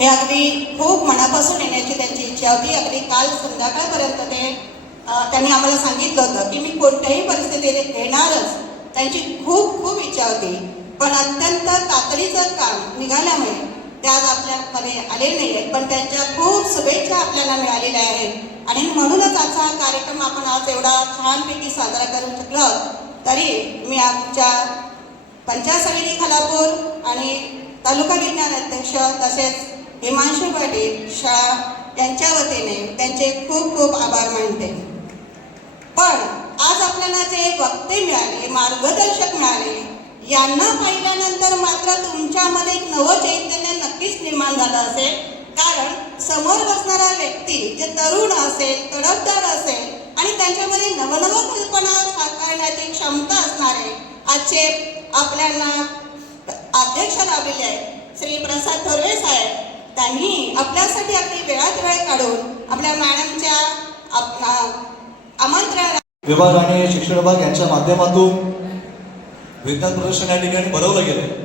हे अगदी खूप मनापासून येण्याची त्यांची इच्छा होती. अगदी काल संध्याकाळपर्यंत ते त्यांनी आम्हाला सांगितलं होतं की मी कोणत्याही परिस्थितीत येणारच त्यांची खूप खूप इच्छा होती. पण अत्यंत तातडीचं काम निघाल्यामुळे ते आज आपल्यामध्ये आले नाही आहेत पण त्यांच्या खूप शुभेच्छा आपल्याला मिळालेल्या आहेत. आणि म्हणूनच आजचा हा कार्यक्रम आपण आज एवढा छानपैकी साजरा करू शकलो. तरी मी आमच्या पंचायत समिती खालापूर आणि तालुका विज्ञान अध्यक्ष तसेच हिमांशू पाटील शाळा यांच्या वतीने त्यांचे खूप खूप आभार मानते. पण आज आपल्याला जे वक्ते मिळाले मार्गदर्शक मिळाले यांना पाहिल्यानंतर मात्र तुमच्यामध्ये एक नवं चैतन्य नक्कीच निर्माण झालं असेल. कारण समोर बसणारा व्यक्ती जे तरुण असेल तडफदार असेल आणि त्यांच्यामध्ये नवनव कल्पना साकारण्याची क्षमता असणारे आजचे आपल्याला अध्यक्ष लाभलेले आहेत. श्री प्रसाद थोरवे साहेब त्यांनी आपल्यासाठी अगदी वेळात वेळ काढून आपल्या मॅडमच्या आमंत्रण विभाग आणि शिक्षण विभाग यांच्या माध्यमातून विज्ञान प्रदर्शन या ठिकाणी भरवलं गेलं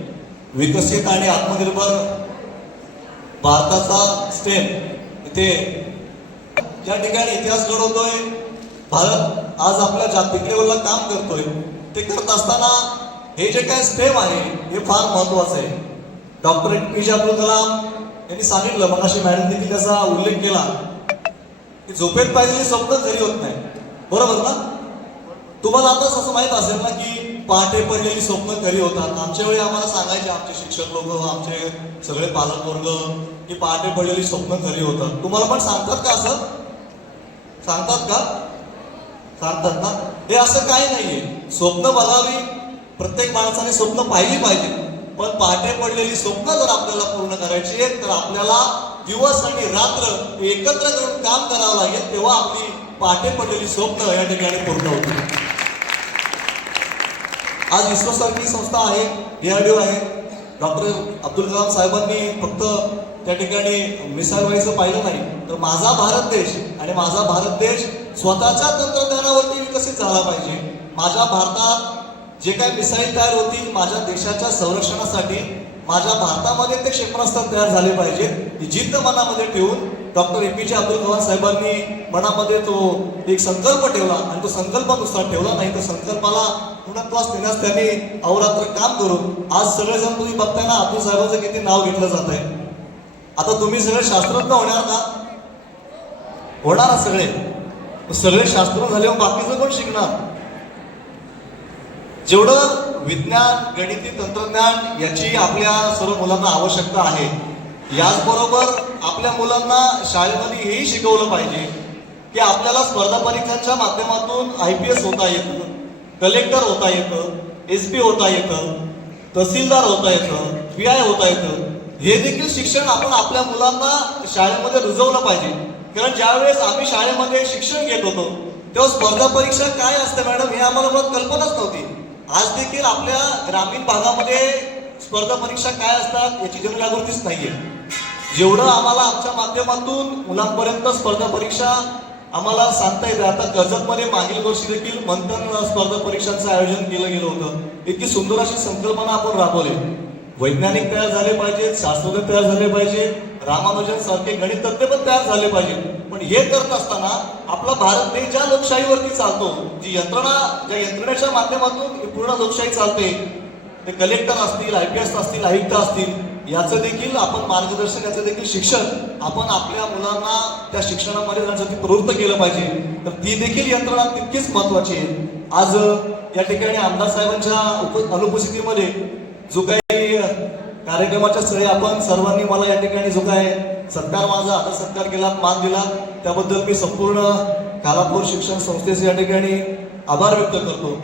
विकसित आणि आत्मनिर्भर भारताचा स्टेम इथे ज्या ठिकाणी इतिहास घडवतोय भारत आज आपल्या जागतिक लेवलला काम करतोय ते करत असताना हे जे काय स्टेम आहे हे फार महत्वाचं आहे. डॉक्टर ए पी जे अब्दुल कलाम त्यांनी सांगितलं मगाशी मॅडम देखील त्याचा उल्लेख केला की झोपेत पाहिजे स्वप्न जरी होत नाही. बरोबर ना? तुम्हाला आताच असं माहीत असेल ना की पहाटे पडलेली स्वप्न खरी होतात. आमच्या वेळी आम्हाला सांगायचे आमचे शिक्षक लोक आमचे सगळे पालक वर्ग की पहाटे पडलेली स्वप्न खरी होतात. तुम्हाला पण सांगतात का असं? सांगतात का? सांगतात ना? हे असं काही नाहीये. स्वप्न बघावी प्रत्येक माणसाने स्वप्न पाहिली पाहिजे. पण पहाटे पडलेली स्वप्न जर आपल्याला पूर्ण करायची आहेत तर आपल्याला दिवस आणि रात्र एकत्र करून काम करावं लागेल तेव्हा आपली पहाटे पडलेली स्वप्न या ठिकाणी पूर्ण होतील. आज इस्रो संस्था आहे डीआरडीओ आहे. डॉक्टर अब्दुल कलाम साहेबांनी फक्त त्या ठिकाणी मिसाईल व्हायचं पाहिलं नाही तर माझा भारत देश आणि माझा भारत देश स्वतःच्या तंत्रज्ञानावरती विकसित झाला पाहिजे. माझ्या भारतात जे काही मिसाईल तयार होतील माझ्या देशाच्या संरक्षणासाठी माझ्या भारतामध्ये ते क्षेपणास्त्र तयार झाले पाहिजे ही जिद्द मनामध्ये ठेवून डॉक्टर ए पी जे अब्दुल कलाम साहेबांनी मनामध्ये तो एक संकल्प ठेवला आणि तो संकल्प नुसता ठेवला नाही तर संकल्पाला पूर्णत्वास नेण्यास त्यांनी अहोरात्र काम करून आज सगळेजण तुम्ही बघताय ना अब्दुल साहेबांचं किती नाव घेतलं जात आहे आता तुम्ही सगळे शास्त्रज्ञ होणार का? होणार ना सगळे. सगळे शास्त्र झाले बाकीचं कोण शिकणार? जेवढं विज्ञान गणिती तंत्रज्ञान याची आपल्या सर्व मुलांना आवश्यकता आहे याचबरोबर आपल्या मुलांना शाळेमध्ये हेही शिकवलं पाहिजे की आपल्याला स्पर्धा परीक्षांच्या माध्यमातून आय पी एस होता येतं कलेक्टर होता येतं एस पी होता येतं तहसीलदार होता येतं पी आय होता येतं हे देखील शिक्षण आपण आपल्या मुलांना शाळेमध्ये रुजवलं पाहिजे. कारण ज्यावेळेस आम्ही शाळेमध्ये शिक्षण घेत होतो तेव्हा स्पर्धा परीक्षा काय असते मॅडम हे आम्हाला मुळात कल्पनाच नव्हती. आज देखील आपल्या ग्रामीण भागामध्ये स्पर्धा परीक्षा काय असतात याची जनजागृतीच नाहीये. जेवढं आम्हाला आमच्या माध्यमातून मुलांपर्यंत स्पर्धा परीक्षा आम्हाला सांगता येते. आता कर्जतमध्ये मागील वर्षी देखील मंथन स्पर्धा परीक्षांचं आयोजन केलं गेलं होतं. इतकी सुंदर अशी संकल्पना आपण राबवली. वैज्ञानिक तयार झाले पाहिजेत शास्त्रज्ञ तयार झाले पाहिजेत. रामानुजन सारखे गणित तज्ञ पण तयार झाले पाहिजे. पण हे करत असताना आपला भारत देश ज्या लोकशाहीवरती चालतो जी यंत्रणा ज्या यंत्रणेच्या माध्यमातून पूर्ण लोकशाही चालते ते कलेक्टर असतील आय पी एस असतील आयुक्त असतील याचं देखील आपण मार्गदर्शन याचं देखील शिक्षण आपण आपल्या मुलांना त्या शिक्षणामध्ये जाण्यासाठी प्रवृत्त केलं पाहिजे. तर ती देखील यंत्रणा तितकीच महत्वाची आहे. आज या ठिकाणी आमदार साहेबांच्या उप अनुपस्थितीमध्ये जो काही कार्यक्रमाच्या स्थळी आपण सर्वांनी मला या ठिकाणी जो काय सत्कार माझा आता सत्कार केला मान दिला त्याबद्दल मी संपूर्ण कालापूर शिक्षण संस्थेचे या ठिकाणी आभार व्यक्त करतो.